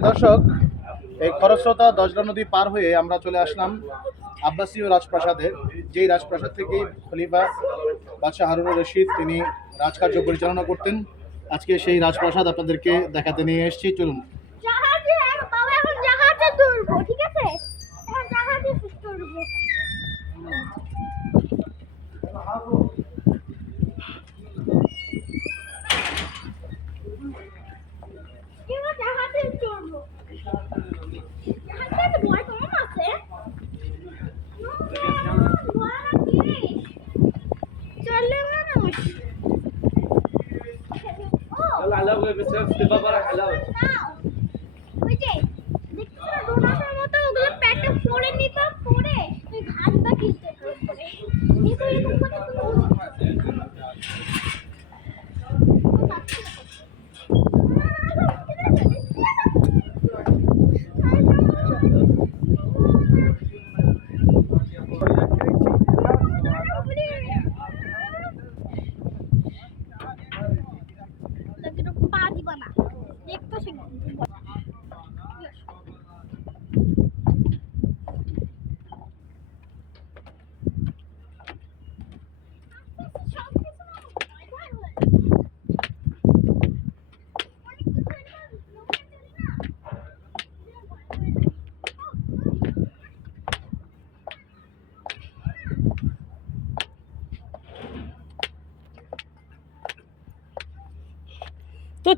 প্রিয় দর্শক, এই খরস্রোতা দশগা নদী পার হয়ে আমরা চলে আসলাম আব্বাসীয় রাজপ্রাসাদে। যেই রাজপ্রাসাদ থেকেই খলিফা বাদশাহ হারুনুর রশিদ তিনি রাজকার্য পরিচালনা করতেন। আজকে সেই রাজপ্রাসাদ আপনাদেরকে দেখাতে নিয়ে এসেছি। চলুন। খেলা হয়ে গেছে বাবার খেলা হচ্ছে। ওই যে মতো ওগুলো প্যান্টটা পড়ে নিতাম পড়ে ঘাটটা কিনতে পড়ে এরকম করে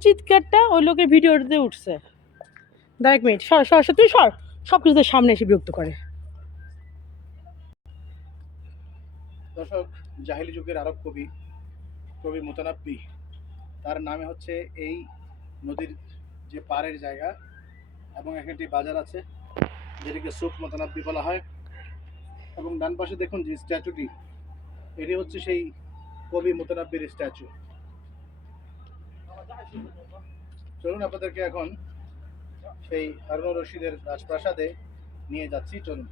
চিৎকারটা ওই লোকের ভিডিওতে উঠছে। দেখ মিনিট, সর সর তুই সর। সব কিছু তোর সামনে এসে বিরক্ত করে। দর্শক, জাহিলি যুগের আরব কবি কবি মোতানাব্বি তার নামে হচ্ছে এই নদীর যে পাড়ের জায়গা এবং এখানটি বাজার আছে, যেটিকে সুখ মোতানাব্বি বলা হয়। এবং ডান পাশে দেখুন যে স্ট্যাচুটি এটি হচ্ছে সেই কবি মোতানাব্বির স্ট্যাচু চলুন আপনাদেরকে এখন সেই হারুনুর রশিদের রাজপ্রাসাদে নিয়ে যাচ্ছি চলুন।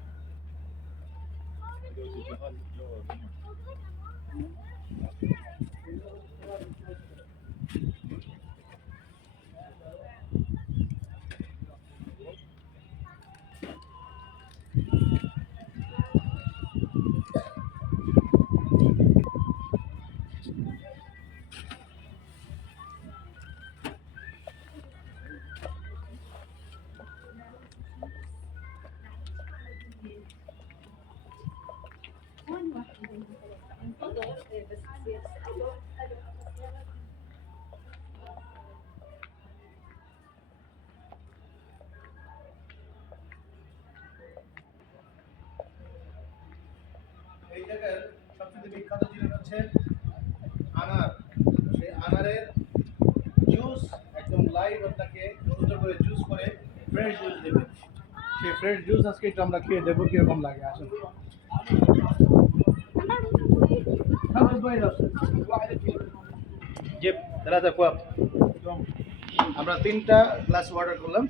হচ্ছে আনার, সেই আনারের জুস একদম লাইভ আপনাকে সুন্দর করে জুস করে ফ্রেশ জুস দেবেন। সেই ফ্রেশ জুস আজকে একটু আমরা খেয়ে দেবো কীরকম লাগে আসলে যে দাদা কোয়াপ আমরা তিনটা গ্লাস অর্ডার করলাম।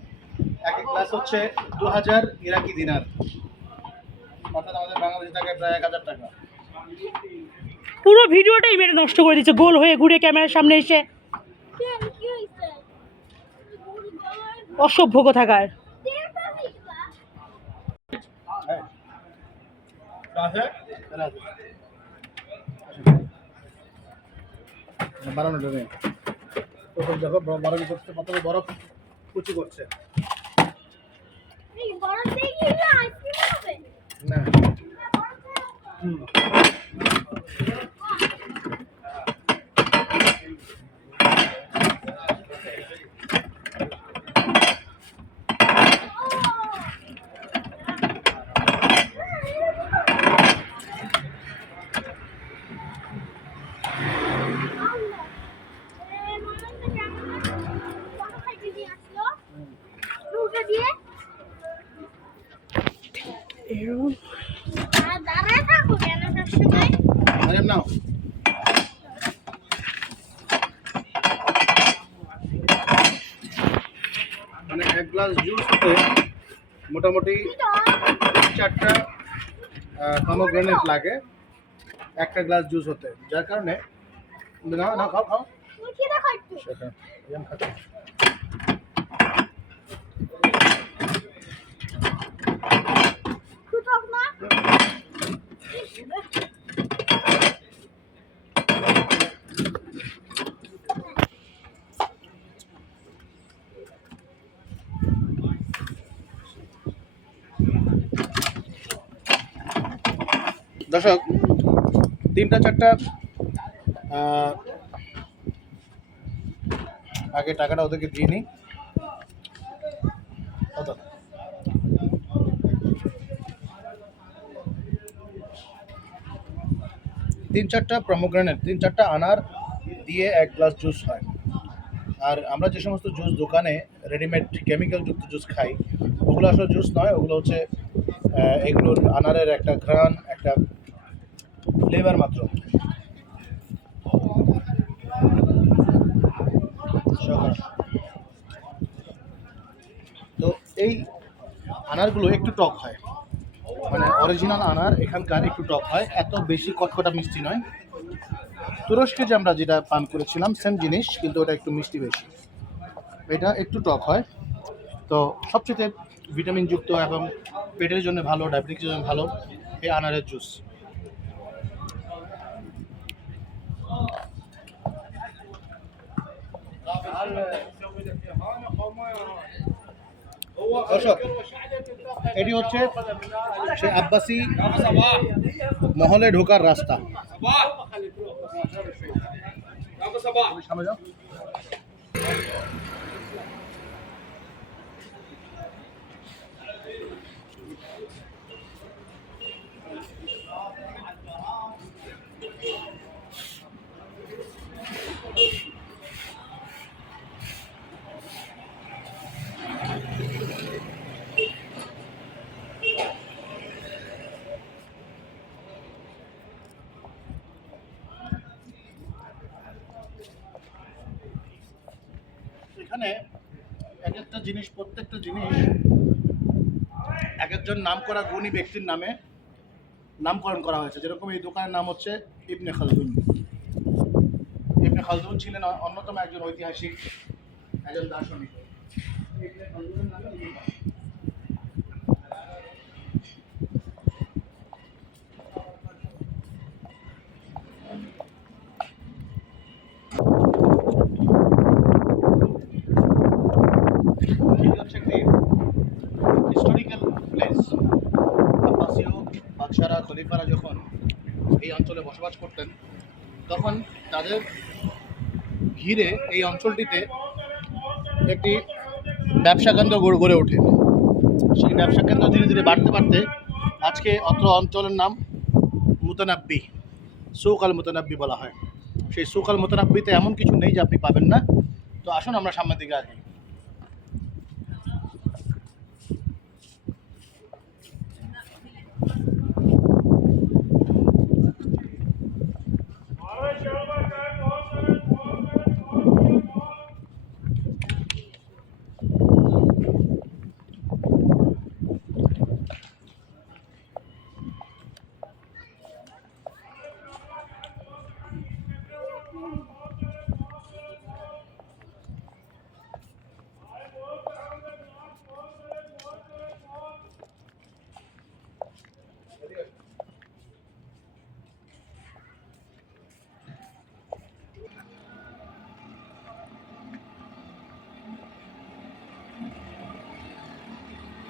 এক এক গ্লাস হচ্ছে দু হাজার ইরাকি দিনার। অর্থাৎ আমাদের বাংলাদেশ টাকায় প্রায় এক হাজার টাকা। পুরো ভিডিওটাই মেরে নষ্ট করে দিচ্ছে গোল হয়ে ঘুরে ক্যামেরার সামনে এসে অসভ্য কোথাকার দেখো করছে প্রথমে বরফ কুচি করছে? না। এ, মনে হচ্ছে কেমন বরফ খাইতে দিয়ে আসলো। নৌকা দিয়ে। আর দাঁড়ায় থাকব কেন সবসময়? মারিয়াম নাও মানে এক গ্লাস জুস হতে মোটামুটি চারটা কমোগ্রেনেট লাগে একটা গ্লাস জুস হতে। যার কারণে না না খাও খাও? সেটা দর্শক, তিনটা, চারটা আগে টাকাটা ওদেরকে দিয়ে নিই। তিন, চারটা প্রমোগ্রেনেট তিন, চারটা আনার দিয়ে এক গ্লাস জুস হয়। আর আমরা যে সমস্ত জুস দোকানে রেডিমেড কেমিক্যাল যুক্ত জুস খাই, ওগুলো আসলে জুস নয়, ওগুলো হচ্ছে এগুলোর আনারের একটা ঘ্রাণ, একটা ফ্লেভার মাত্র তো এই আনারগুলো একটু টক হয়। মানে অরিজিনাল আনার, এখানকার একটু টক হয়। এত বেশি কটকটা মিষ্টি নয়। তুরস্কে যে আমরা যেটা পান করেছিলাম সেম জিনিস, কিন্তু ওটা একটু মিষ্টি বেশি। এটা একটু টক হয়। তো সবচেয়ে ভিটামিনযুক্ত এবং পেটের জন্য ভালো, ডায়াবেটিসের জন্য ভালো, এই আনারের জুস। এটি হচ্ছে সেই আব্বাসি মহলে ঢোকার রাস্তা। সামনে যাও। জিনিস, প্রত্যেকটা জিনিস এক একজন নাম করা গুণী ব্যক্তির নামে নামকরণ করা হয়েছে। যেরকম এই দোকানের নাম হচ্ছে ইবনে খালদুন। ইবনে খালদুন ছিলেন অন্যতম একজন ঐতিহাসিক, একজন দার্শনিক। ইবনে খালদুনের নামে হিস্টোরিক্যাল প্লেস আব্বাসীয় বাদশারা খলিফারা যখন এই অঞ্চলে বসবাস করতেন, তখন তাদের ঘিরে এই অঞ্চলটিতে একটি ব্যবসা কেন্দ্র গড়ে গড়ে ওঠে। সেই ব্যবসা কেন্দ্র ধীরে ধীরে বাড়তে বাড়তে আজকে অত্র অঞ্চলের নাম মুতানাব্বি সুক আল মুতানাব্বি বলা হয়। সেই সুক আল মুতানাব্বিতে এমন কিছু নেই যে আপনি পাবেন না। তো আসুন আমরা সামনের দিকে আগে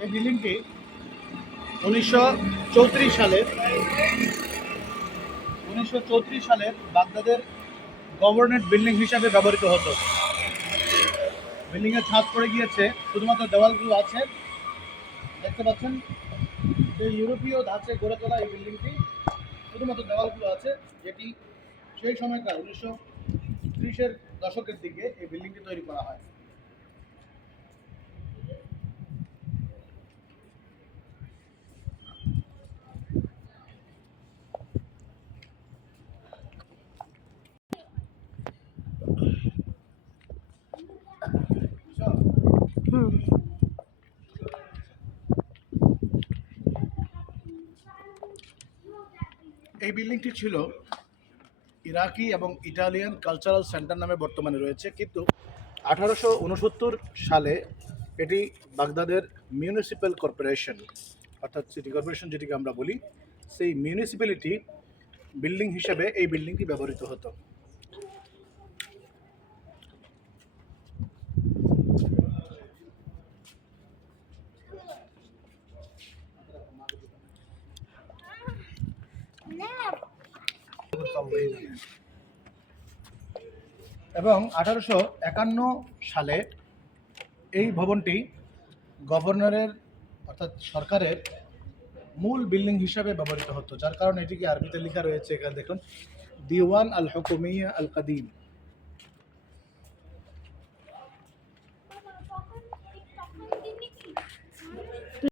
এই বিল্ডিংটি উনিশশো চৌত্রিশ সালের, উনিশশো চৌত্রিশ সালের বাগদাদের গভর্নমেন্ট বিল্ডিং হিসাবে ব্যবহৃত হতো। বিল্ডিংয়ের ছাদ পড়ে গিয়েছে, শুধুমাত্র দেওয়ালগুলো আছে। দেখতে পাচ্ছেন সেই ইউরোপীয় ধাঁচে গড়ে তোলা এই বিল্ডিংটি, শুধুমাত্র দেওয়ালগুলো আছে, যেটি সেই সময়কার উনিশশো ত্রিশের দশকের দিকে এই বিল্ডিংটি তৈরি করা হয়। এই বিল্ডিংটি ছিল ইরাকি এবং ইটালিয়ান কালচারাল সেন্টার নামে বর্তমানে রয়েছে। কিন্তু আঠারোশো উনসত্তর সালে এটি বাগদাদের মিউনিসিপ্যাল কর্পোরেশন, অর্থাৎ সিটি কর্পোরেশন যেটিকে আমরা বলি, সেই মিউনিসিপ্যালিটি বিল্ডিং হিসেবে এই বিল্ডিংটি ব্যবহৃত হতো না করে তো আল্লাহই জানেন। এবং আঠারোশো একান্ন সালে এই ভবনটি গভর্নরের অর্থাৎ সরকারের মূল বিল্ডিং হিসাবে ব্যবহৃত হতো, যার কারণে এটিকে আরবিতে লেখা রয়েছে এখানে দেখুন, দিওয়ান আল হকুমিয়া আল কাদিম